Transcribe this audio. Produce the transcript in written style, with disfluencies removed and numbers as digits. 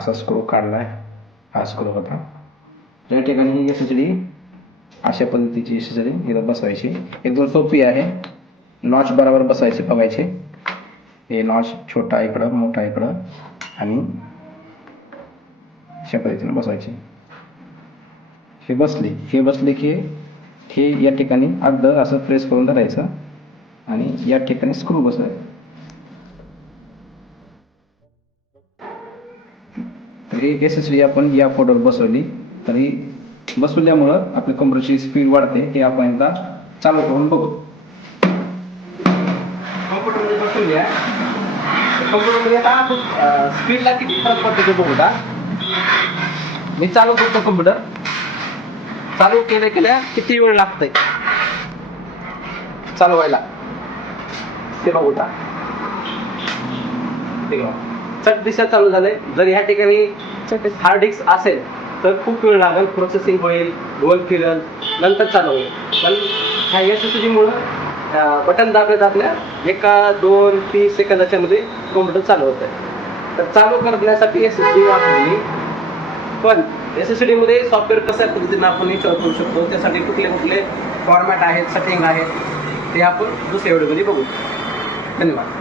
असा स्क्रू काढलाय, हा स्क्रू होता. या ठिकाणी ही SSD अशा पद्धतीची SSD इथं बसवायची. एकदम सोपी आहे. नॉच बरोबर बसवायचे बघायचे. हे नॉच छोटा इकडं मोठा इकडं आणि अशा पद्धतीने बसवायचे. हे बसले की हे या ठिकाणी अर्ध असं प्रेस करून धरायचं आणि या ठिकाणी स्क्रू बसवायचा. तरी SSD आपण या पोर्टवर बसवली तरी बसवल्यामुळं आपल्या कॉम्प्युटरची स्पीड वाढते. हे आपण एकदा चालू करून बघू. कॉम्प्युटरमध्ये बसवल्या कॉम्प्युटरमध्ये आता आपण स्पीडला किती फरक पडतो ते बघू. मी चालू करतो कॉम्प्युटर. चालू केल्या किती वेळ लागतंय चालू व्हायला ते बघू. चट दिशा चालू झालंय. जर ह्या ठिकाणी हार्ड डिस्क असेल तर खूप वेळ लागेल, प्रोसेसिंग होईल, गोल फिरल, नंतर चालू होईल. पण ह्या SSD मुळे बटन दाबल्या 1, 2, 3 सेकंदाच्या मध्ये कॉम्प्युटर चालू होत आहे. तर चालू करण्यासाठी SSD वापरली. पण SSD मध्ये सॉफ्टवेअर कशा पद्धतीने आपण इन्स्टॉल करू शकतो, त्यासाठी कुठले फॉर्मॅट आहेत, सेटिंग आहेत, ते आपण दुसऱ्या व्हिडिओमध्ये बघू. धन्यवाद.